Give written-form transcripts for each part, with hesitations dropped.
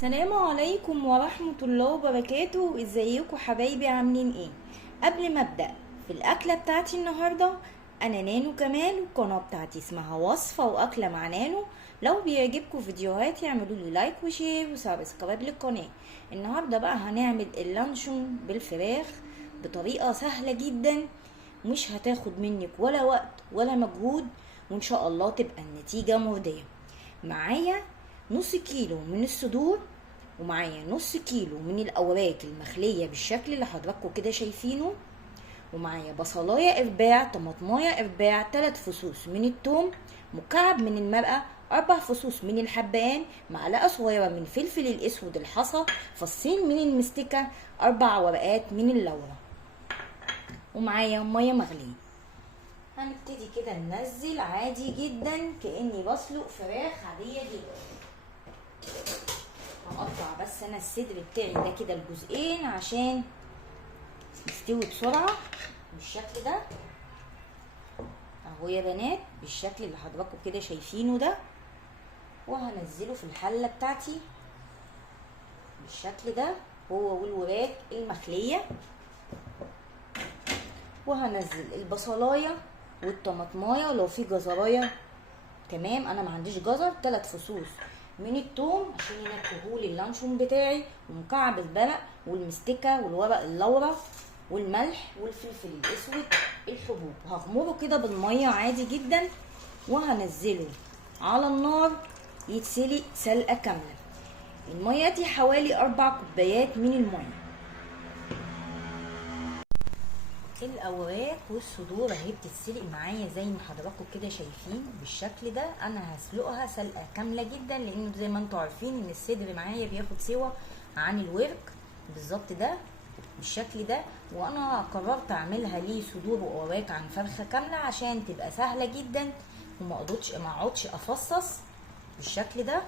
السلام عليكم ورحمة الله وبركاته. ازيكم حبايبي؟ عاملين ايه؟ قبل ما ابدأ في الاكلة بتاعتي النهاردة، انا نانو كمال، والقناة بتاعتي اسمها وصفة واكلة مع نانو. لو بيعجبكم فيديوهاتي اعملوا لي لايك وشير وسبسكرايب للقناة. النهاردة بقى هنعمل اللانشون بالفراخ بطريقة سهلة جدا، مش هتاخد منك ولا وقت ولا مجهود، وان شاء الله تبقى النتيجة مرضية. معايا نص كيلو من الصدور، ومعايا نص كيلو من الاوراق المخليه بالشكل اللي حضراتكم كده شايفينه، ومعايا بصلايه ارباع، طماطمايه ارباع، 3 فصوص من الثوم، مكعب من المرقه، 4 فصوص من الحبهان، معلقه صغيره من الفلفل الاسود الحصى، فصين من المستكه، 4 ورقات من اللورة، ومعايا ميه مغليه. هنبتدي كده ننزل عادي جدا كاني بسلق فراخ عاديه جدا. هقطع بس انا الصدر بتاعي ده كده لجزئين عشان يستوي بسرعه بالشكل ده اهو يا بنات، بالشكل اللي حضراتكم كده شايفينه ده. وهنزله في الحله بتاعتي بالشكل ده هو والوراك المخليه، وهنزل البصلايه والطماطمايه، ولو في جزرايه تمام، انا ما عنديش جزر، 3 فصوص من الثوم عشان ينكهولي اللانشون بتاعي، ومكعب البرق والمستكه والورق اللورا والملح والفلفل الاسود الحبوب. هغمره كده بالميه عادي جدا، وهنزله على النار يتسلق سلقه كامله. الميه دي حوالي 4 كوبايات من الميه. الاوراق والصدور اهي بتتسلق معايا زي ما حضراتكم كده شايفين بالشكل ده. انا هسلقها سلقه كامله جدا، لانه زي ما انتم عارفين ان الصدر معايا بياخد سوا عن الورك بالظبط ده بالشكل ده. وانا قررت اعملها ليه صدور واوراق عن فرخه كامله عشان تبقى سهله جدا، وما اقعدش افصص بالشكل ده.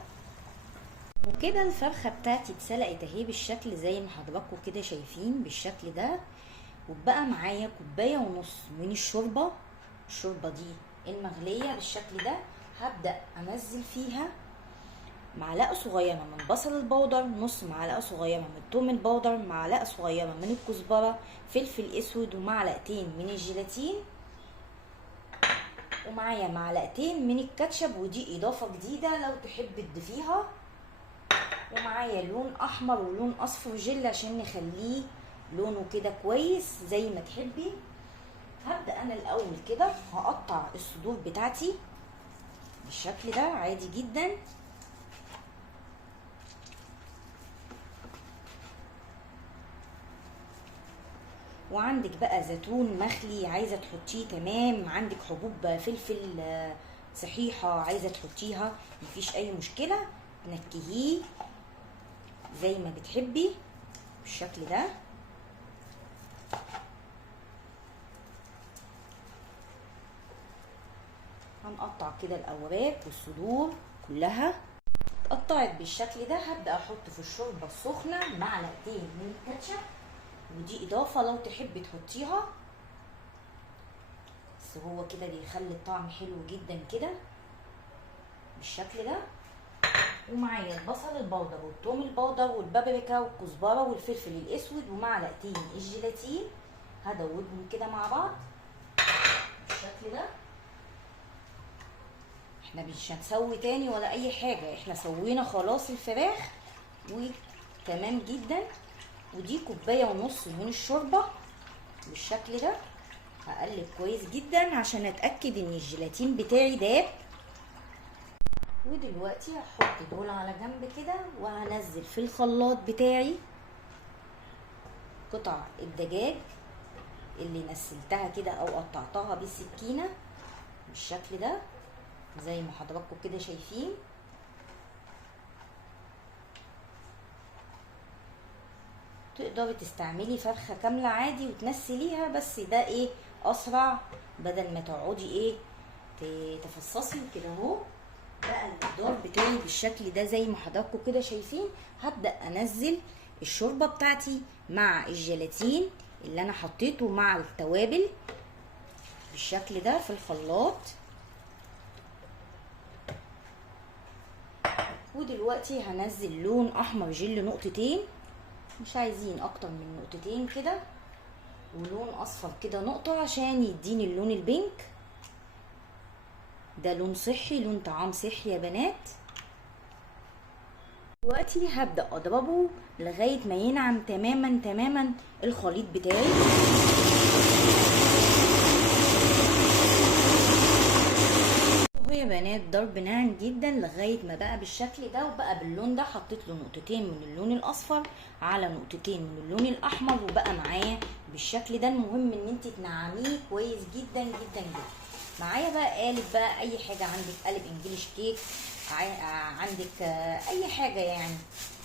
وكده الفرخه بتاعتي اتسلقت اهي بالشكل زي ما حضراتكم كده شايفين بالشكل ده. وبقى معايا كوبايه ونص من الشوربه دي المغليه بالشكل ده. هبدا انزل فيها معلقه صغيره من بصل البودر، نص معلقه صغيره من الثوم البودر، معلقه صغيره من الكزبره، فلفل اسود، ومعلقتين من الجيلاتين، ومعايا معلقتين من الكاتشب، ودي اضافه جديده لو تحب تضيفيها، ومعايا لون احمر ولون اصفر جل عشان نخليه لونه كده كويس زي ما تحبي. هبدأ انا الاول كده هقطع الصدور بتاعتي بالشكل ده عادي جدا. وعندك بقى زيتون مخلي عايزه تحطيه تمام، عندك حبوب فلفل صحيحه عايزه تحطيها، مفيش اي مشكله، تنكهيه زي ما بتحبي بالشكل ده. هنقطع كده الاوراق والصدور كلها اتقطعت بالشكل ده. هبدا احط في الشوربه السخنه معلقتين من الكاتشب، ودي اضافه لو تحبي تحطيها، بس هو كده بيخلي الطعم حلو جدا كده بالشكل ده. ومعايا البصل البودر والثوم البودر والبابريكا والكزبره والفلفل الاسود، ومعلقتين الجيلاتين هدوبهم كده مع بعض بالشكل ده. احنا مش هنسوي تاني ولا اي حاجه، احنا سوينا خلاص الفراخ وتمام جدا. ودي كوبايه ونص من الشوربه بالشكل ده. هقلب كويس جدا عشان اتاكد ان الجيلاتين بتاعي داب. ودلوقتي هحط دول على جنب كده، وهنزل في الخلاط بتاعي قطع الدجاج اللي نسلتها كده او قطعتها بالسكينه بالشكل ده زي ما حضراتكم كده شايفين. تقدري تستعملي فرخه كامله عادي وتنسليها، بس ده ايه اسرع، بدل ما تقعدي ايه تفصصي كده اهو. بقى المقدار بتاعي بالشكل ده زي ما حضراتكم كده شايفين. هبدا انزل الشوربه بتاعتي مع الجيلاتين اللي انا حطيته مع التوابل بالشكل ده في الخلاط. ودلوقتي هنزل لون احمر جل نقطتين، مش عايزين اكتر من نقطتين كده، ولون اصفر كده نقطة عشان يديني اللون البينك. ده لون صحي، لون طعام صحي يا بنات. دلوقتي هبدأ اضربه لغاية ما ينعم تماما تماما الخليط بتاعي. يا بنات ضرب ناعم جدا لغايه ما بقى بالشكل ده وبقى باللون ده. حطيت له نقطتين من اللون الاصفر على نقطتين من اللون الاحمر وبقى معايا بالشكل ده. المهم ان انت تنعميه كويس جدا جدا جدا. معايا بقى قالب، بقى اي حاجه عندك، قالب انجليش كيك عندك، اي حاجه يعني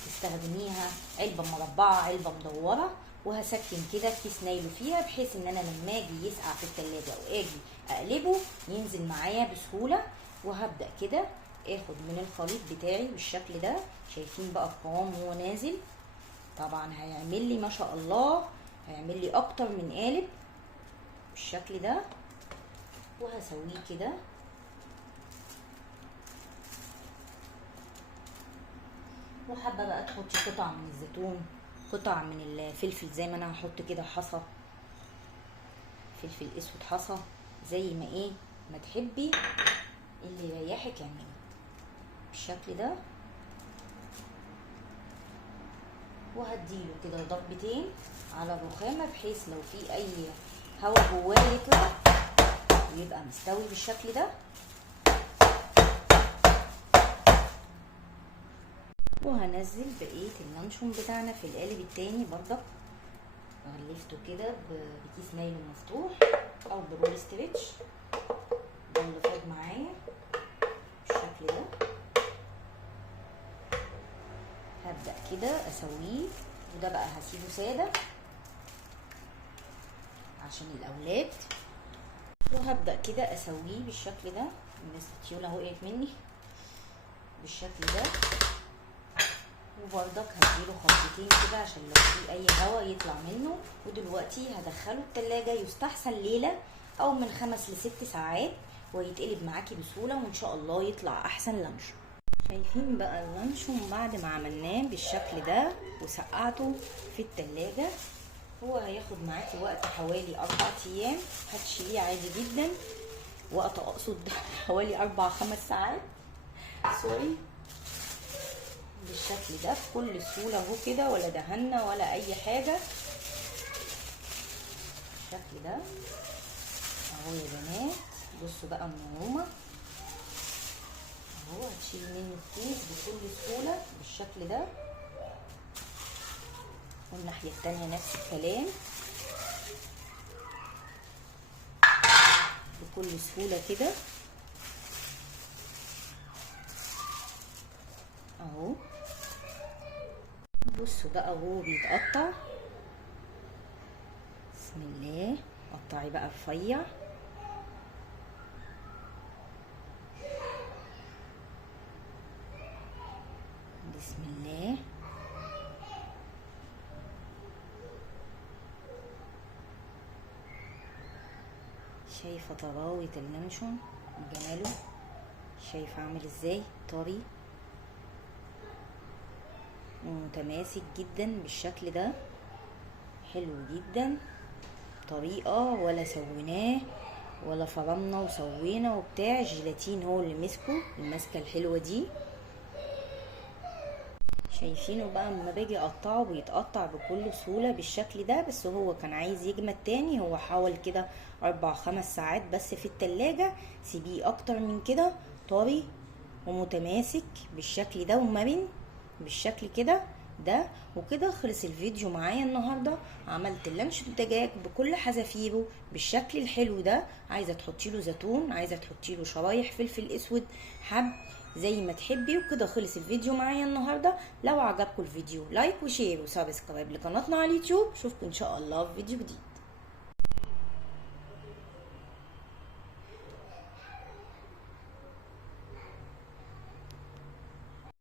تستخدميها، علبه مربعه، علبه مدوره. وهسكن كده كيس نايله فيها بحيث ان انا لما اجي يسقع في التلاجة او اجي اقلبه ينزل معايا بسهوله. وهبدا كده اخد من الخليط بتاعي بالشكل ده. شايفين بقى القوام وهو نازل؟ طبعا هيعمل لي ما شاء الله، هيعمل لي اكتر من قالب بالشكل ده. وهسويه كده. وحابه بقى تحطي قطع من الزيتون، قطع من الفلفل، زي ما انا هحط كده حصى فلفل اسود، حصى، زي ما ايه ما تحبي، اللي يريحك اعملي بالشكل ده. وهديله كده ضربتين على الرخامه بحيث لو في اي هوا جواه يطلع ويبقى مستوي بالشكل ده. وهنزل بقيه اللانشون بتاعنا في القالب التاني برضك. غلفته كده بكيس نايلون مفتوح او برول ستريتش. ده اللي فاض معايا بالشكل ده. هبدأ كده اسويه، وده بقى هسيبه سادة عشان الاولاد. وهبدأ كده اسويه بالشكل ده. النستيوله وقعت مني بالشكل ده. وبرضك هديله خلطتين كده عشان لو في اي هوا يطلع منه. ودلوقتي هدخله التلاجة يستحسن ليلة او من 5 ل6 ساعات، ويتقلب معاكي بسهولة وان شاء الله يطلع احسن لانشون. شايفين بقى اللانشون بعد ما عملناه بالشكل ده وسقعته في التلاجة؟ هو هياخد معاكي وقت حوالي 4 ايام. هتشيليه عادي جدا، وقت اقصد حوالي 4-5 ساعات، سوري، بالشكل ده بكل سهولة اهو كده، ولا دهنا ولا اي حاجة بالشكل ده اهو يا بنات. بصوا بقى النعومة اهو. هتشيل منه الكيس بكل سهولة بالشكل ده. والناحية التانية نفس الكلام بكل سهولة كده اهو. بصوا بقى وهو بيتقطع، بسم الله. قطعي بقى رفيع بسم الله. شايفه طراوة اللانشون وجماله؟ شايفه عامل ازاي؟ طري ومتماسك جدا بالشكل ده، حلو جدا. طريقه ولا سويناه ولا فرمنا وسوينا وبتاع، الجيلاتين هو اللي مسكه الماسكه الحلوه دي. شايفينه بقى لما باجي اقطعه بيتقطع بكل سهوله بالشكل ده. بس هو كان عايز يجمد تاني، هو حاول كده 4-5 ساعات بس في التلاجة. سيبيه اكتر من كده طري ومتماسك بالشكل ده ومرن بالشكل كده ده. وكده خلص الفيديو معايا النهارده. عملت اللانشون دجاج بكل حذافيره بالشكل الحلو ده. عايزه تحطي له زيتون، عايزه تحطي له شرايح فلفل اسود، حب زي ما تحبي. وكده خلص الفيديو معايا النهارده. لو عجبكم الفيديو لايك وشير وسبسكرايب لقناتنا على اليوتيوب. اشوفكم ان شاء الله في فيديو جديد.